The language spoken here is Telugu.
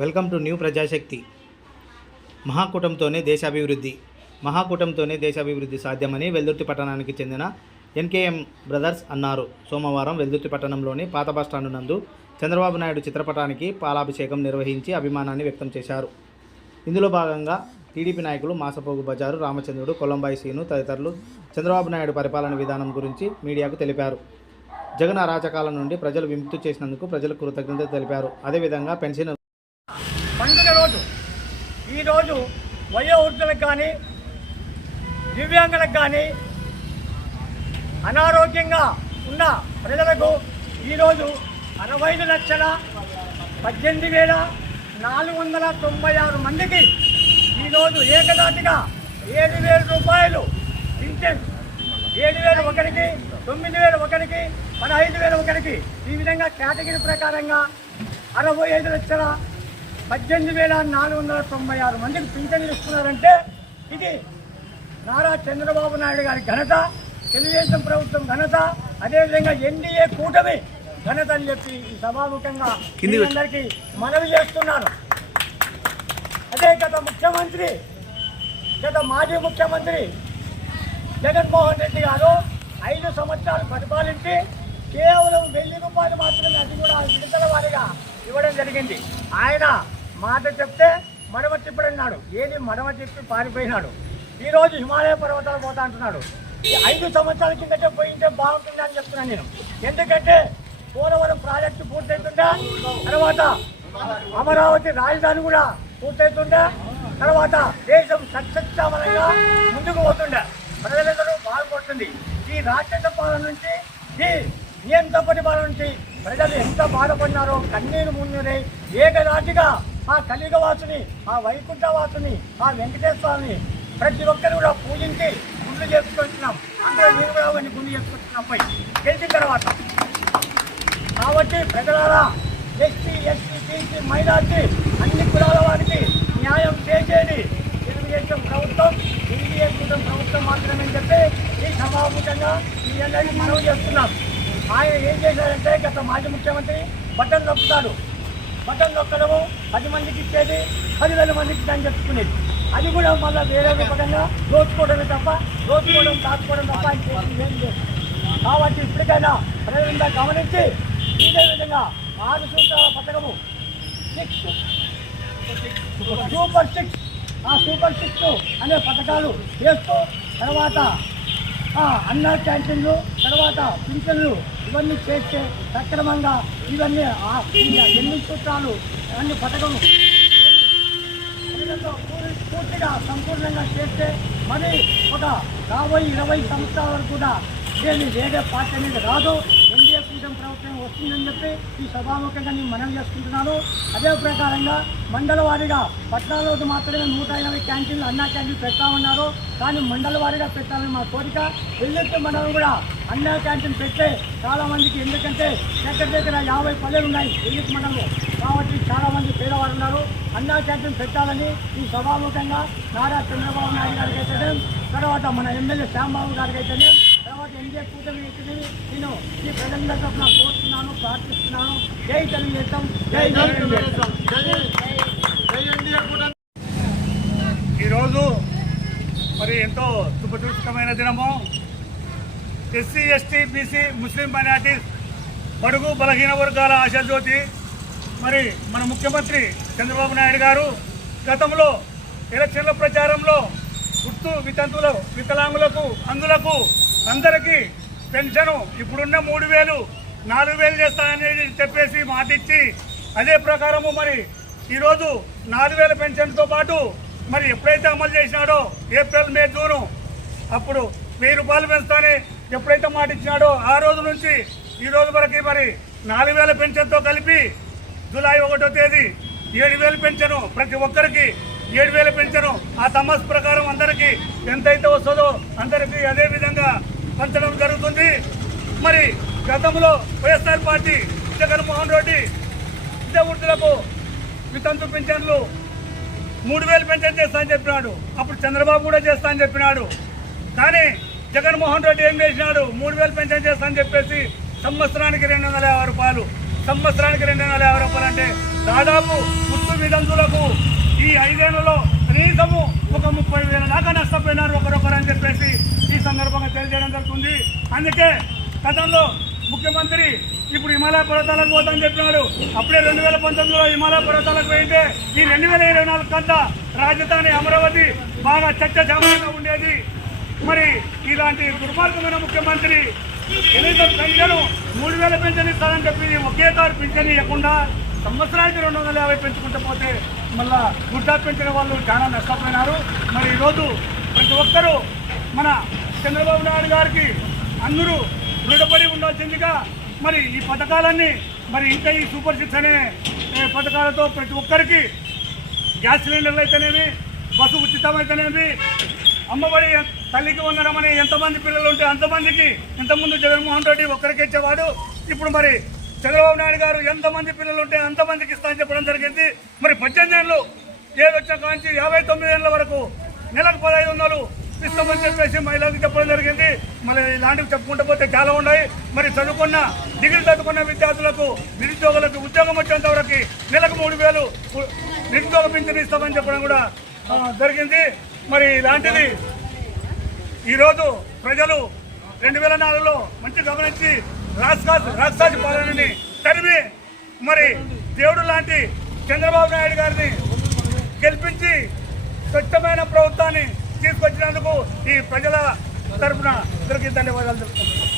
Welcome to new Prajasakti. మహాకూటమితోనే దేశాభివృద్ధి సాధ్యమని వెల్దుర్తి పట్టణానికి చెందిన ఎన్కేఎం బ్రదర్స్ అన్నారు. సోమవారం వెల్దుర్తి పట్టణంలోని పాత బస్టాండు నందు చంద్రబాబు నాయుడు చిత్రపటానికి పాలాభిషేకం నిర్వహించి అభిమానాన్ని వ్యక్తం చేశారు. ఇందులో భాగంగా టీడీపీ నాయకులు మాసపోగు బజారు రామచంద్రుడు, కొల్లంబాయి శ్రీను తదితరులు చంద్రబాబు నాయుడు పరిపాలన విధానం గురించి మీడియాకు తెలిపారు. జగన్ అరాచకాల నుండి ప్రజలు విముక్తి చేసినందుకు ప్రజలకు కృతజ్ఞతలు తెలిపారు. అదేవిధంగా పెన్షన్ పండుగ రోజు ఈరోజు వయోవృద్ధులకు కానీ దివ్యాంగులకు కానీ అనారోగ్యంగా ఉన్న ప్రజలకు ఈరోజు 65,18,496 మందికి ఈరోజు ఏకదాటిగా 7,000 రూపాయలు పింఛన్, 7,000 ఒకరికి, 9,000 ఒకరికి, 15,000 ఒకరికి, ఈ విధంగా కేటగిరీ ప్రకారంగా 65,18,496 మందికి పింఛన్లు ఇస్తున్నారంటే ఇది నారా చంద్రబాబు నాయుడు గారి ఘనత, తెలుగుదేశం ప్రభుత్వం ఘనత, అదేవిధంగా ఎన్డీఏ కూటమి ఘనత అని చెప్పి ఈ సభాముఖంగా అందరికీ మనవి చేస్తున్నాను. అదే గత మాజీ ముఖ్యమంత్రి జగన్మోహన్ రెడ్డి గారు 5 సంవత్సరాలు పరిపాలించి కేవలం 1,000 రూపాయలు మాత్రమే, అది కూడా విడతల వారిగా ఇవ్వడం జరిగింది. ఆయన మాట చెప్తే మడమ తిప్పడన్నాడు, ఏది మడమ తిప్పి పారిపోయినాడు. ఈరోజు హిమాలయ పర్వతాలు పోతా అంటున్నాడు. ఈ 5 సంవత్సరాల కిందటే పోయింటే బాగుంటుంది అని చెప్తున్నాను నేను. ఎందుకంటే పోలవరం ప్రాజెక్టు పూర్తవుతుండే, తర్వాత అమరావతి రాజధాని కూడా పూర్తవుతుండే, తర్వాత దేశం సత్సత్యామలంగా ముందుకు పోతుండే, ప్రజలందరూ బాగుపడుతుంది. ఈ రాక్షస పాలన నుంచి, ఈ నియంత్ర పరిపాలన నుంచి ప్రజలు ఎంత బాధపడినారో కన్నీరు మున్నీరై ఏకదాటిగా ఆ కలియుగవాసుని, ఆ వైకుంఠవాసుని, ఆ వెంకటేశ్వరుని ప్రతి ఒక్కరు కూడా పూజించి గుండ్లు చేసుకుంటున్నాం. అందరూ మీరు కూడా అవన్నీ గుండు చేసుకుంటున్నాం పోయి గెలిచిన తర్వాత. కాబట్టి ప్రజలారా, ఎస్సీ, బీసీ, మైనార్టీ అన్ని కులాల వారికి న్యాయం చేసేది తెలుగుదేశం ప్రభుత్వం, ఎన్డీఏ కూటమి ప్రభుత్వం మాత్రమే చెప్పి ఈ సభాముఖంగా ఈ అందరికీ మనవి చేస్తున్నాం. ఆయన ఏం చేశారంటే, గత మాజీ ముఖ్యమంత్రి బటన్ నొక్కుతాడు, బటన్ నొక్కడము 10 మందికి ఇచ్చేది 10,000 మందికి అని చెప్పుకునేది. అది కూడా మళ్ళీ వేరే రూపంగా దాచుకోవడం తప్ప ఆయన చేసింది ఏం లేదు. కాబట్టి ఇప్పటికైనా ప్రజలంతా గమనించి ఇదే విధంగా 6 సూత్రాల పథకము, సూపర్ 6 అనే పథకాలు చేస్తూ, తర్వాత అన్న క్యాంటీన్లు, తర్వాత పింఛన్లు ఇవన్నీ చేస్తే సక్రమంగా ఇవన్నీ 8 సూత్రాలు అన్ని పథకం పూర్తిగా సంపూర్ణంగా చేస్తే మరి ఒక 20 సంవత్సరాల వరకు కూడా ఇదేమి వేరే పార్టీ అనేది రాదు, ఎన్డీఏ కూటమి ప్రభుత్వం వస్తుందని చెప్పి ఈ సభాముఖంగా నేను మనవి చేసుకుంటున్నాను. అదే ప్రకారంగా మండల వారీగా పట్టణాలకు మాత్రమే 180 క్యాంటీన్లు, అన్నా క్యాంటీన్లు పెడతామన్నారు. కానీ మండల వారీగా పెట్టాలని మా కోరిక. వెల్లుర్తి మండలం కూడా అన్నా క్యాంటీన్ పెట్టే చాలామందికి, ఎందుకంటే దగ్గర 50 పల్లెలు ఉన్నాయి వెల్లుర్తి మండలంలో, కాబట్టి చాలామంది పేదవారు ఉన్నారు. అన్నా క్యాంటీన్ పెట్టాలని ఈ సభాముఖంగా నారా చంద్రబాబు నాయుడు గారికి అయితేనే, తర్వాత మన ఎమ్మెల్యే శ్యాంబాబు గారికి అయితేనే, తర్వాత ఎన్డీఏ కూటమి అయితే నేను ఈ ప్రజల తరఫున కోరుతున్నాను, ప్రార్థిస్తున్నాను. జై తెలుగుదేశం, జై తెలుగుదేశం. ఈరోజు మరి ఎంతో శుభసూచకమైన దినము. ఎస్సీ, ఎస్టీ, బీసీ, ముస్లిం మైనార్టీస్, బడుగు బలహీన వర్గాల ఆశాజ్యోతి మరి మన ముఖ్యమంత్రి చంద్రబాబు నాయుడు గారు గతంలో ఎలక్షన్ల ప్రచారంలో గుర్తు వికలాంగులకు, అందులకు అందరికీ పెన్షను ఇప్పుడున్న 3,000 4,000 చేస్తాననేది చెప్పేసి మాటిచ్చి, అదే ప్రకారము మరి ఈరోజు 4,000 పెన్షన్తో పాటు మరి ఎప్పుడైతే అమలు చేసినాడో ఏప్రిల్, మే, జూను అప్పుడు 1,000 రూపాయలు పెంచుతానే ఎప్పుడైతే మాట ఇచ్చినాడో ఆ రోజు నుంచి ఈ రోజు వరకు మరి 4,000 పెన్షన్తో కలిపి జూలై 1వ తేదీ 7,000 పెన్షను, ప్రతి ఒక్కరికి 7,000 పెన్షను ఆ తమస్ ప్రకారం అందరికీ ఎంతైతే వస్తుందో అందరికీ అదే విధంగా పంచడం జరుగుతుంది. మరి గతంలో వైఎస్ఆర్ పార్టీ జగన్మోహన్ రెడ్డి విద్యావృత్తులకు వితంతు పెన్షన్లు 3,000 పెన్షన్ చేస్తా అని చెప్పినాడు. అప్పుడు చంద్రబాబు కూడా చేస్తా అని చెప్పినాడు. కానీ జగన్మోహన్ రెడ్డి ఏం చేసినాడు, 3,000 పెన్షన్ చేస్తా అని చెప్పేసి సంవత్సరానికి 250 రూపాయలు, సంవత్సరానికి 250 రూపాయలు అంటే దాదాపు వితంతు వితంతులకు ఈ 5 ఏళ్లలో కనీసము ఒక 30,000 దాకా నష్టపోయినారు ఒకరొకరు అని చెప్పేసి ఈ సందర్భంగా తెలియజేయడం జరుగుతుంది. అందుకే గతంలో ముఖ్యమంత్రి ఇప్పుడు హిమాలయ పర్వతాలకు పోతామని చెప్పినాడు. అప్పుడే 2019లో హిమాలయ పర్వతాలకు పోయింటే ఈ 2024 కంతా రాజధాని అమరావతి బాగా చర్చజామంగా ఉండేది. మరి ఇలాంటి దుర్మార్గమైన ముఖ్యమంత్రి కనీసం పెన్షన్ 3,000 పెన్షన్ ఇస్తారని చెప్పి ఒకేసారి పెన్షన్ ఇవ్వకుండా సంవత్సరానికి 250 పెంచుకుంటూ పోతే మళ్ళా గుడ్డా పెంచిన వాళ్ళు చాలా నష్టపోయినారు. మరి ఈరోజు ప్రతి ఒక్కరూ మన చంద్రబాబు నాయుడు గారికి అందరూ రుణపడి ఉండాల్సిందిగా మరి ఈ పథకాలన్నీ మరి ఇంకా ఈ సూపర్ సిక్స్ అనే పథకాలతో ప్రతి ఒక్కరికి గ్యాస్ సిలిండర్లు అయితేనేమి, బస్సు ఉచితమైతేనేమి, అమ్మఒడి తల్లికి వందనం అని ఎంతమంది పిల్లలు ఉంటే అంతమందికి ఇంతకుముందు జగన్మోహన్ రెడ్డి ఒక్కరికి ఇచ్చేవాడు. ఇప్పుడు మరి చంద్రబాబు నాయుడు గారు ఎంతమంది పిల్లలు ఉంటే అంతమందికి ఇస్తా అని చెప్పడం జరిగింది. మరి 18 ఏళ్ళు ఏది వచ్చిన కాంచి 59 ఏళ్ళ వరకు నెలకు 1500 ఇస్తామని చెప్పేసి మహిళలకు చెప్పడం జరిగింది. మరి ఇలాంటివి చెప్పుకుంటూ పోతే చాలా ఉన్నాయి. మరి చదువుకున్న డిగ్రీ చదువుకున్న విద్యార్థులకు నిరుద్యోగులకు ఉద్యోగం వచ్చేంత వరకు నెలకు 3,000 నిరుద్యోగ పింఛను ఇస్తామని చెప్పడం కూడా జరిగింది. మరి ఇలాంటిది ఈరోజు ప్రజలు 2004లో మంచి గమనించి రాక్షస పాలనని తరిమి మరి దేవుడు లాంటి చంద్రబాబు నాయుడు గారిని గెలిపించి స్వచ్ఛమైన ప్రభుత్వాన్ని తీసుకొచ్చినందుకు ఈ ప్రజల తరఫున అందరికీ ధన్యవాదాలు తెలుపుతున్నాను.